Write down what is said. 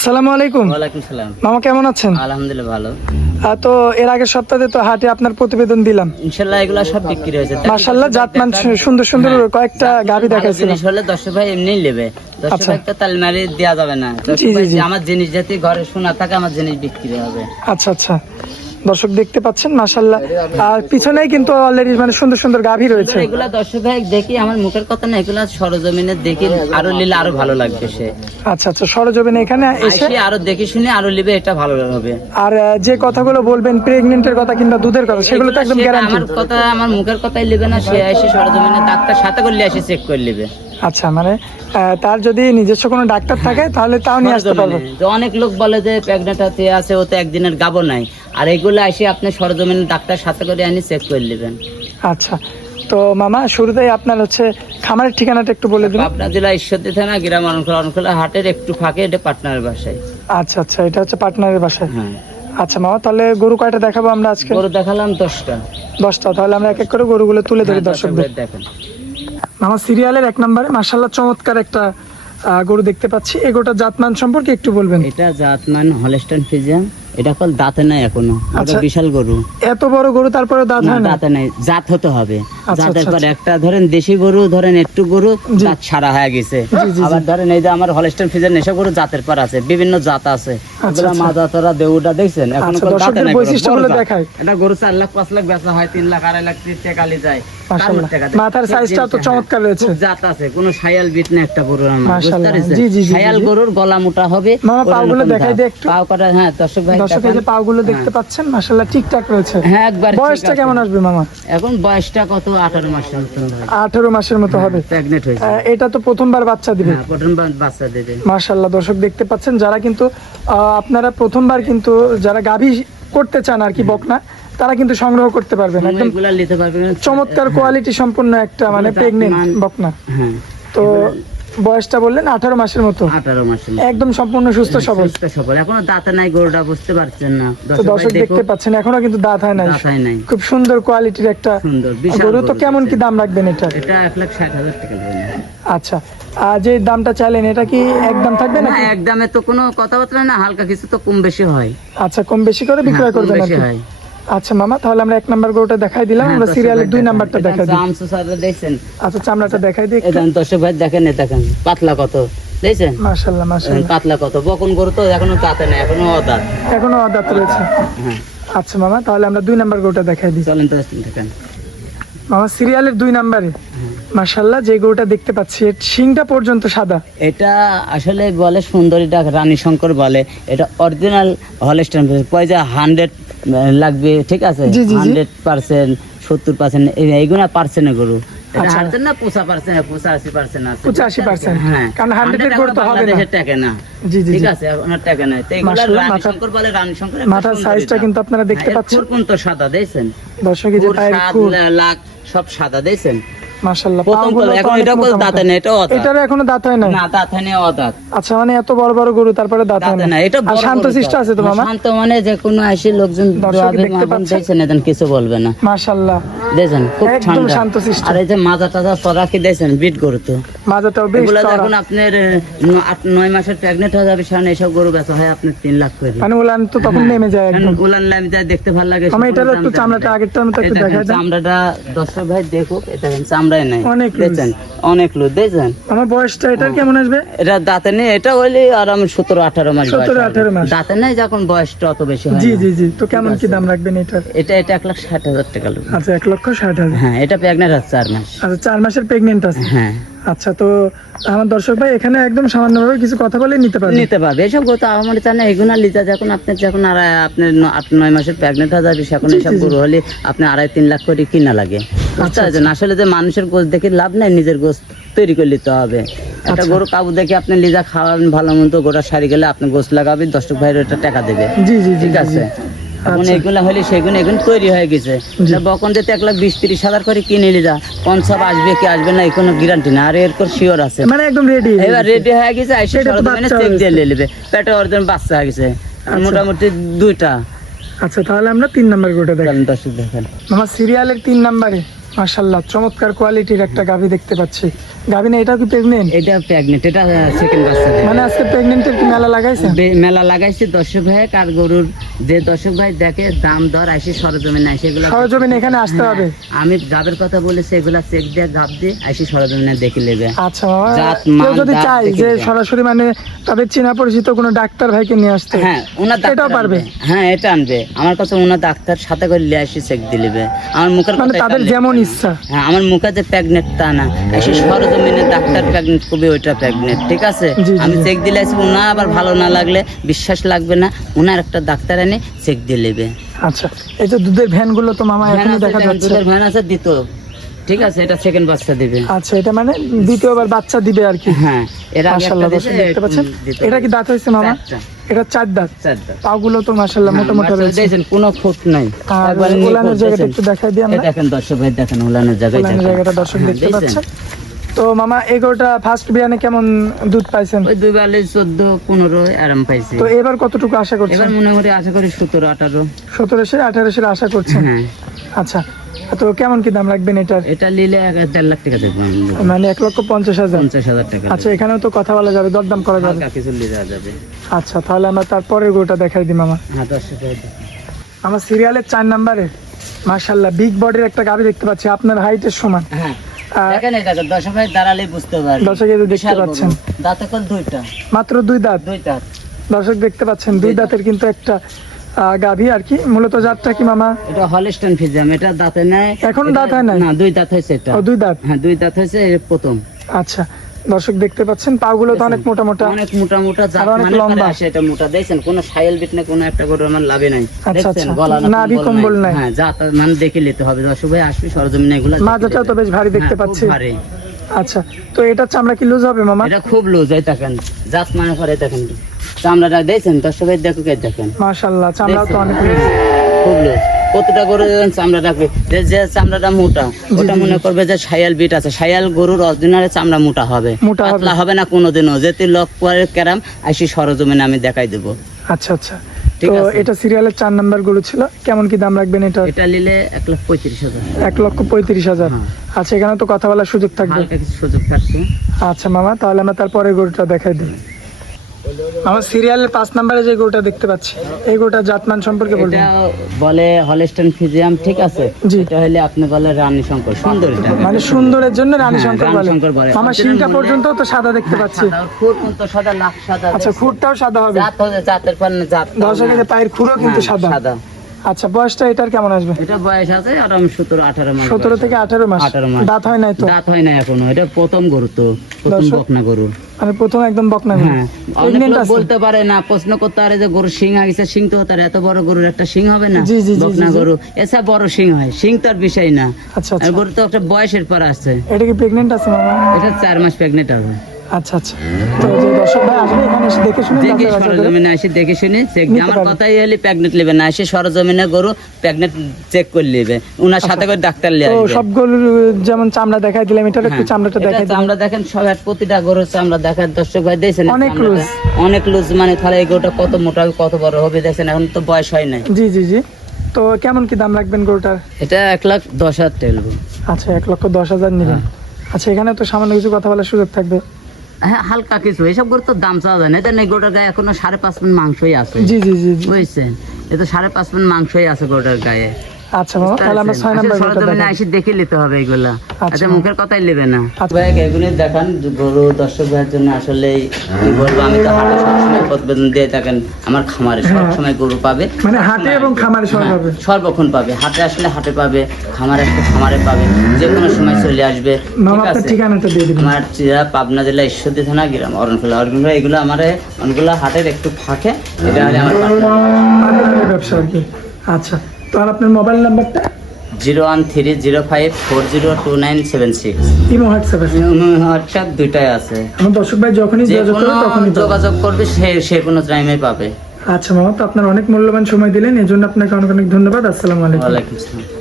আসসালামু আলাইকুম। ওয়ালাইকুম সালাম। মামা কেমন আছেন? আলহামদুলিল্লাহ ভালো। তো এর আগের সপ্তাহে তো হাটে আপনার প্রতিবেদন দিলাম। এগুলা সব বিক্রি হয়েছে। মার্শাল্লাহ জাতমান সুন্দর সুন্দর হ্যাঁ। কয়েকটা জিনিস হলে দর্শক ভাই এমনি নেবে। দর্শক আচ্ছা। ভাই তো তালমারি দেওয়া যাবে না। আমার জিনিস যাতে ঘরে শোনা থাকে আমার জিনিস বিক্রি হবে। আচ্ছা আচ্ছা। দর্শক দেখতে পাচ্ছেন মাশাল্লাহ আর পিছনেই কিন্তু অলরেডি মানে সুন্দর সুন্দর গাভি রয়েছে। এগুলা দর্শক ভাই দেখি আমার মুখের কথা না এগুলা সরজমিনে দেখি আরও নিলে আরও ভালো লাগবে সে। আচ্ছা আচ্ছা সরজবেন এখানে এসে আরও দেখে শুনে আরও নিবে এটা ভালো হবে। আর যে কথাগুলো বলবেন প্রেগনেন্টের কথা কিংবা দুধের কথা সেগুলো তো একদম গ্যারান্টি আমার কথা আমার মুখের কথাই লিবে না সে এসে সরজমিনে ডাক্তার সাথে করলে এসে চেক করে নেবে। আচ্ছা মানে তার যদি নিজস্ব কোনো ডাক্তার থাকে তাহলে তাও নিয়ে আসতে পারবে। অনেক লোক বলে যে প্রেগনেন্ট হাতে আছে ও তো একদিনের গাবো নাই। আর এগুলো এসে আপনি সরজমিনে ডাক্তার সাথে করে আনি চেক করে নেবেন। আচ্ছা তো মামা শুরুতেই আপনার হচ্ছে খামারের ঠিকানাটা একটু বলে দিন। পাবনা জেলা ঈশ্বরদী থানা গ্রাম অরণখোলা অরণখোলা হাটের একটু ফাঁকে এটা পার্টনারের বাসায়। আচ্ছা আচ্ছা এটা হচ্ছে পার্টনারের বাসায়। হ্যাঁ। আচ্ছা মামা তাহলে গরু কয়টা দেখাবো আমরা আজকে? গরু দেখালাম দশটা। দশটা তাহলে আমরা এক এক করে গরুগুলো তুলে ধরি হ্যাঁ, দর্শকদের। দেখেন। মামা সিরিয়ালের এক নম্বরে মার্শাল্লাহ চমৎকার একটা গরু দেখতে পাচ্ছি। এগোটা জাতমান সম্পর্কে একটু বলবেন। এটা জাতমান হলেস্টান ফিজিয়ান। এটা কল দাঁতে নাই এখনও। আচ্ছা। বিশাল গরু। এত বড় গরু তারপরে দাঁত হয় না? দাঁতে নাই। জাত হতে হবে। আচ্ছা, জাতের আচ্ছা, একটা ধরেন দেশি গরু ধরেন একটু গরু জি। দাঁত সারা হয়ে গেছে। আবার ধরেন এই যে আমার হলস্টেন ফিজার নেশা গরু জাতের পর আছে বিভিন্ন জাত আছে এগুলো আচ্ছা। মা জাতরা দেউটা দেখছেন এখন আচ্ছা, দাঁতে নাই গরু, জাত। দেখায়। এটা গরু লাখ লাখ বেচা হয় লাখ আড়াই লাখ যায় মাশাআল্লাহ। মাথার সাইজটা তো চমৎকার হ্যাঁ, রয়েছে। জাত আছে কোনো বিট না একটা জি, জি, সায়াল গরুর গলা মোটা হবে মামা, পাগুলো দেখাই দে একটু। পাও কাটা হ্যাঁ দর্শক ভাই দর্শক এই যে। পাগুলো দেখতে পাচ্ছেন মার্শাল্লাহ ঠিকঠাক রয়েছে হ্যাঁ একবার বয়সটা কেমন আসবে মামা এখন বয়সটা কত আঠারো মাসের মতন আঠারো মাসের মতো হবে? প্রেগনেন্ট হয়েছে। এটা তো প্রথমবার বাচ্চা দিবে? হ্যাঁ বাচ্চা দেবে। মার্শাল্লাহ দর্শক দেখতে পাচ্ছেন যারা কিন্তু আপনারা প্রথমবার কিন্তু যারা গাভী করতে চান আর কি বকনা তারা কিন্তু সংগ্রহ করতে পারবেন। একদম চমৎকার কোয়ালিটি সম্পন্ন একটা মানে প্রেগনেন্ট বকনা। হ্যাঁ তো বয়সটা বললেন আঠারো মাসের মতো। আঠারো মাসের একদম সম্পূর্ণ সুস্থ সবল। সুস্থ সবল। এখনও দাঁতে নাই গরুটা বুঝতে পারছেন না। তো দর্শক দেখতে পাচ্ছেন এখনও কিন্তু দাঁত হয় নাই। খুব সুন্দর কোয়ালিটির একটা গরু। তো কেমন কি দাম রাখবেন এটা? এটা এক লাখ ষাট হাজার টাকা আচ্ছা আর যে দামটা চাইলেন এটা কি একদম থাকবে না একদমে তো কোনো কথাবার্তা না হালকা কিছু তো কম বেশি হয়। আচ্ছা কম বেশি করে বিক্রয় হ্যাঁ, করবেন আর কি। হয়। আচ্ছা মামা তাহলে আমরা এক নাম্বার গরুটা দেখাই দিলাম হ্যাঁ, আমরা সিরিয়ালের দুই। নাম্বারটা দেখাই দিই। জাম সুসারে দেখছেন। আচ্ছা চামড়াটা দেখাই দিই এই দেখেন দর্শক ভাই দেখেন এ দেখেন পাতলা কত দেখছেন? মাশাল্লাহ মাশাল্লাহ পাতলা কত বকন গরু তো এখনও দাঁতে নাই এখনও অদাঁত এখনও দাঁত রয়েছে। হ্যাঁ। আচ্ছা মামা তাহলে আমরা দুই নাম্বার গরুটা দেখাই দিই। চলেন তো দেখেন। মামা সিরিয়ালের দুই নাম্বারে। হ্যাঁ। মাশাল্লাহ যে গরুটা দেখতে পাচ্ছি এর শিংটা পর্যন্ত সাদা। এটা আসলে বলে সুন্দরী ডাক রানী শঙ্কর বলে। এটা অরিজিনাল হলস্টাইন পয়সা হান্ড্রেড লাগবে ঠিক আছে। হান্ড্রেড পার্সেন্ট সত্তর পার্সেন্ট এইগুলা পার্সেন্ট গরু। আচ্ছা। হান্ড্রেড না পঁচা পার্সেন্ট পঁচাশি পার্সেন্ট আছে। 85% হ্যাঁ। কারণ 100 এর গরু তো হবে না। বাংলাদেশের টাকা না। জি জি ঠিক জি আছে এখন আর টাকা নাই। তো এগুলা মাশাআল্লাহ, রানী মাথা- শঙ্কর বলে রানী শঙ্কর মাথার সাইজটা কিন্তু আপনারা দেখতে পাচ্ছেন। সাদা দেখছেন? দর্শক লাখ সব সাদা দেখছেন? প্রথম এখন এটা অদাঁত। এখনও দাঁত হয় না না দাঁত অদাঁত। আচ্ছা মানে এত বড় বড় গরু তারপরে দাঁত হয় না এটা বড় শান্ত শিষ্ট আছে তো মামা? শান্ত মানে যে কোনো আসে লোকজন দেখতে? কিছু বলবে না। মাশাল্লাহ দেখছেন খুব ঠান্ডা। আর এই যে মাজা টাজা চড়া কি দেখছেন বিট গরু তো। মাজাটাও বেশ এগুলো। যখন আপনার আট নয় মাসের প্রেগনেন্ট হয়ে যাবে সামনে এসব গরু বেচা হয় আপনার তিন লাখ করে মানে উলান তো তখন নেমে যায় একদম। উলান লাইম যায় দেখতে ভালো লাগে আমি এটার একটু চামড়াটা। এই একটু দেখেন, দেখাই দেন। চামড়াটা দর্শক ভাই দেখুক এটা দেখেন, চামড়াই নাই। অনেক। দেখছেন অনেক লুজ দেখছেন আমার বয়সটা এটার কেমন আসবে? এটা দাঁতে নেই এটা হইলে আর আমি সতেরো আঠারো মাস 17, বয়স হবে। 18 মাস। দাঁতে নাই যখন বয়সটা অত বেশি হয় জি জি জি। তো কেমন কি দাম রাখবেন এটার? এটা এটা এক লাখ ষাট হাজার টাকা আচ্ছা এক লক্ষ ষাট হাজার। হ্যাঁ এটা প্রেগনেন্ট আছে চার মাস। আচ্ছা চার মাসের প্রেগনেন্ট আছে? হ্যাঁ। আচ্ছা তো আমার দর্শক ভাই এখানে একদম সামান্যভাবে কিছু কথা বলে নিতে পারবেন নিতে পারবে। এসব গরু তো আমার চান না এগুলো লিজা যখন আপনি যখন আর আপনার আট নয় মাসের প্রেগনেন্ট হয়ে যাবে এসব গরু হলে আপনি আড়াই তিন লাখ করে কিনা লাগে। আচ্ছা, পারছেন? আসলে যে মানুষের গোছ দেখে লাভ নাই নিজের গোছ তৈরি করে নিতে হবে। একটা আচ্ছা। গরু কাবু দেখে আপনি লিজা খাওয়ান ভালো মতো গোটা সারি গেলে আপনি গোছ লাগাবে দর্শক ভাইয়ের ওটা টাকা দেবে। জি জি ঠিক আছে। এখন আচ্ছা। এগুলো হলে সেগুলো এখন তৈরি হয়ে গেছে। বকন দিতে এক লাখ বিশ তিরিশ হাজার করে কিনে নিয়ে যা। পঞ্চাশ আসবে কি আসবে না কোনো গ্যারান্টি না। আর শিওর আছে। মানে একদম রেডি এবার রেডি হয়ে গেছে এসে বাচ্চা চেক দিয়ে নিয়ে নেবে। পেটে অর্ধেক বাচ্চা হয়ে গেছে। আচ্ছা। মোটামুটি দুইটা। আচ্ছা তাহলে আমরা তিন নাম্বার গরুটা দেখেন দর্শক দেখেন। আমার সিরিয়ালের তিন নাম্বারে মাশাল্লাহ চমৎকার কোয়ালিটির একটা গাভী দেখতে পাচ্ছি। গাভী না এটাও কি প্রেগনেন্ট এটা প্রেগনেন্ট এটা সেকেন্ড বাচ্চা মানে আজকে প্রেগনেন্টের কি মেলা লাগাইছেন? বে- মেলা লাগাইছে দর্শক ভাই আর গরুর যে দর্শক ভাই দেখে দাম দর আসে সরজমিনে আসে এগুলো সরজমিন এখানে আসতে হবে? আমি গাবের কথা বলেছি এগুলা চেক দিয়ে গাব দিয়ে আসি সরজমিনে দেখে নেবে। আচ্ছা কেউ যদি চাই যে সরাসরি মানে তাদের চেনা পরিচিত কোনো ডাক্তার ভাইকে নিয়ে আসতে হ্যাঁ ওনার এটাও পারবে? হ্যাঁ এটা আনবে। আমার কাছে ওনার ডাক্তার সাথে করে লিয়ে আসি চেক দিয়ে নেবে। আমার মুখের মানে কথা তাদের যেমন ইচ্ছা। হ্যাঁ আমার মুখে যে প্রেগনেন্ট তা না। এসে সরজমিনে ডাক্তার প্রেগনেন্ট কবি ওইটা প্রেগনেন্ট ঠিক আছে? আমি চেক দিলে আসি ওনা আবার ভালো না লাগলে বিশ্বাস লাগবে না। ওনার একটা ডাক্তার এনে চেক দিয়ে নেবে। আচ্ছা এই যে দুধের ভ্যানগুলো তো মামা আছে, দেখা যাচ্ছে। দুধের ভ্যান আছে দিত। ঠিক আছে এটা সেকেন্ড বাচ্চা দিবে। আচ্ছা এটা মানে দ্বিতীয়বার বাচ্চা দিবে আর কি। হ্যাঁ এর আগে একটা দর্শক দিয়েছে, দেখতে পাচ্ছেন? এটা কি দাঁত হয়েছে মামা? এটা চার দাঁত। চারটা। পাগুলো তো মোটা হ্যাঁ, রয়েছে। দিয়েছেন, কোনো খুঁত নাই। আর একবার উলানের জায়গাটা একটু দেখাই দিই আমরা। দেখেন দর্শক ভাই দেখেন উলানের জায়গায় উলানের জায়গাটা দর্শক হ্যাঁ, দেখতে পাচ্ছেন? তো মামা এগারোটা ফার্স্ট বিয়ানে কেমন দুধ পাইছেন? ওই দুই বালে চোদ্দ পনেরো আরাম পাইছি। তো এবার কতটুকু আশা করছেন? এবার মনে করি আশা করি সতেরো আঠারো। সতেরোশো আঠারোশো আশা করছেন? হ্যাঁ। আচ্ছা তো কেমন কি দাম রাখবেন এটার? এটা নিলে দেড় লাখ টাকা মানে এক লক্ষ পঞ্চাশ হাজার? পঞ্চাশ হাজার টাকা আচ্ছা এখানেও তো কথা বলা যাবে দরদাম করা যাবে। কিছু নিয়ে যাওয়া যাবে। আচ্ছা তাহলে আমরা তারপরের গোটা দেখাই দিই মামা। হ্যাঁ দর্শক আমার সিরিয়ালের চার নাম্বারে মার্শাল্লাহ বিগ বডির একটা গাভি দেখতে পাচ্ছি আপনার হাইটের সমান। হ্যাঁ। দেখেন এই দেখেন দর্শক ভাই বুঝতে পারবেন। দর্শক এই দেখতে পাচ্ছেন। দুইটা। মাত্র দুই দাঁত। দুইটা দর্শক দেখতে পাচ্ছেন দুই দাঁতের কিন্তু একটা গাভী আর কি। মূলত জাতটা কি মামা? এটা হলস্টাইন ফিজাম এটা দাঁতে নেয় এখন দাঁত হয় নাই? না দুই দাঁত হয়েছে এটা। দুই দাঁত। হ্যাঁ দুই দাঁত হয়েছে প্রথম। আচ্ছা। দর্শক দেখতে পাচ্ছেন পাগুলো তো অনেক মোটা মোটা অনেক মোটা মোটা আর অনেক মানে লম্বা। আসে এটা মোটা। দেখছেন কোন সাইল বিট না কোনো একটা গরু আমার লাভে নাই। আচ্ছা, দেখছেন আচ্ছা। গলা নাভি কম্বল নাই। হ্যাঁ জাত মানে দেখে নিতে হবে। দর্শক ভাই আসবে সরজমিনে এগুলো দেখে তো বেশ ভারী দেখতে হ্যাঁ, পাচ্ছি। ভারী। আচ্ছা তো এটা চামড়া কি লুজ হবে মামা? এটা খুব লুজ এই দেখেন। জাত মানে করে দেখেন। চামড়াটা দেখছেন? দর্শক ভাই দেখো কে দেখেন। মাশাল্লাহ চামড়াও তো অনেক লুজ খুব লুজ প্রতিটা গরু চামড়া রাখবে? যে যে চামড়াটা মোটা ওটা মনে করবে যে সায়াল বিট আছে। সায়াল গরুর অরিজিনাল চামড়া মোটা হবে। মোটা হবে। পাতলা হবে না কোনোদিনও। যেতে লক করে ক্যারাম আইসি সরজমিনে আমি দেখাই দেবো। আচ্ছা আচ্ছা। ঠিক তো। এটা সিরিয়ালের চার নাম্বারগুলো ছিল। কেমন কি দাম রাখবেন এটা? এটা নিলে এক লাখ পঁয়ত্রিশ হাজার। এক লক্ষ পঁয়ত্রিশ হাজার। হ্যাঁ। আচ্ছা এখানে তো কথা বলার সুযোগ থাকবে। সুযোগ থাকছে। আচ্ছা মামা তাহলে আমরা তারপরে গরুটা দেখাই দিই। আমার সিরিয়ালের পাঁচ নাম্বারে যে গোটা দেখতে পাচ্ছি এই গোটা জাতমান সম্পর্কে বলবেন? এটা বলে হলস্টন ফিজিয়াম ঠিক আছে। এটা হলে আপনি বলে রানী শঙ্কর সুন্দর এটা। মানে সুন্দরের জন্য রানী হ্যাঁ, শঙ্কর বলে। আমার। শিংটা পর্যন্ত তো সাদা দেখতে পাচ্ছি। সাদা, খুর তো সাদা নাক সাদা আচ্ছা খুরটাও সাদা হবে। জাত হবে জাতের পর জাত। দর্শকের পায়ের খুরও কিন্তু হ্যাঁ, সাদা। সাদা। আচ্ছা বয়সটা এটার কেমন আসবে? এটা বয়স আছে আরাম সতেরো আঠারো মাস সতেরো থেকে আঠারো মাস। 18 মাস। দাঁত হয় নাই তো? দাঁত হয় না এখনও। এটা প্রথম গরু তো প্রথম বকনা গরু। মানে প্রথম একদম বকনা গরু। হ্যাঁ। আছে? বলতে পারে না প্রশ্ন করতে পারে যে গরু সিং আগেছে সিং তো তার এত বড় গরুর একটা সিং হবে না? জি, জি, জি, বকনা। গরু। এসা বড় সিং হয়। সিং তো আর বিষয় না। আচ্ছা আচ্ছা। গরু তো একটা বয়সের পর আসছে এটা কি প্রেগনেন্ট আছে মামা? এটা চার মাস প্রেগনেন্ট হবে। আচ্ছা আচ্ছা। তো যে দর্শক ভাই আসবে এখানে এসে দেখে শুনে দেখে যাচাই বাছাই করে সরজমিনে এসে দেখে শুনে চেক আমার কথাই হলে প্রেগনেন্ট নেবে না এসে সরজমিনে গরু প্রেগনেন্ট চেক করে নেবে। ওনার সাথে করে ডাক্তার লিয়ে আসবে। সবগুলো যেমন চামড়া দেখাই দিলাম এটার একটু হ্যাঁ, চামড়াটা দেখাই দিলাম। চামড়া দেখেন সব প্রতিটা গরুর চামড়া দেখার দর্শক ভাই দেখছেন অনেক? লুজ। অনেক লুজ মানে তাহলে এই গরুটা কত মোটা কত বড় হবে দেখছেন এখন তো বয়স হয় নাই। জি জি জি। তো কেমন কি দাম রাখবেন গরুটার? এটা এক লাখ দশ হাজার আচ্ছা এক লক্ষ দশ হাজার নেবেন। আচ্ছা এখানে তো সামান্য কিছু কথা বলার সুযোগ থাকবে। হ্যাঁ হালকা কিছু। এসব গরু তো দাম চাওয়া যায় না। এটা নেই গরুটার গায়ে এখনও সাড়ে পাঁচ মিনিট মাংসই আছে। জি জি জি বুঝছেন বুঝছেন? এটা সাড়ে পাঁচ মিনিট মাংসই আছে গোটার গায়ে। আচ্ছা মামা তাহলে আমরা ছয় নম্বর গরুটা দেখাই। এসে দেখে নিতে হবে এগুলা। আচ্ছা। আচ্ছা মুখের কথাই নেবে না। আচ্ছা। ভাই এগুলি দেখান গরু দর্শক ভাইয়ের জন্য আসলে কি বলব আমি তো হাটে সবসময় প্রতিবেদন দিয়ে থাকেন আমার খামারে সবসময় গরু পাবে। মানে হাটে এবং খামারে সব হ্যাঁ, সর্বক্ষণ পাবে। হাটে আসলে হাটে পাবে খামারে আসলে খামারে পাবে। যে কোনো সময় চলে আসবে ঠিক আছে? ঠিকানাটা দিয়ে দিবেন। আমার চিরা পাবনা জেলা ঈশ্বরদী থানা গ্রাম অরণখোলা। অরণখোলা এগুলো আমার অনেকগুলো হাটের একটু ফাঁকে। এটা হলে আমার ব্যবসা আর কি। আচ্ছা। তো আর আপনার মোবাইল নাম্বারটা zero one three zero five four zero two nine seven six. Imo WhatsApp আছে। হোয়াটসঅ্যাপ দুইটাই আছে। আমার দর্শক ভাই যখনই যোগাযোগ করবে তখনই যোগাযোগ করবে সে সে কোনো টাইমে পাবে। আচ্ছা মামা তো আপনার অনেক মূল্যবান সময় দিলেন এই জন্য আপনাকে অনেক অনেক ধন্যবাদ। আসসালামু আলাইকুম। ওয়ালাইকুম আসসালাম।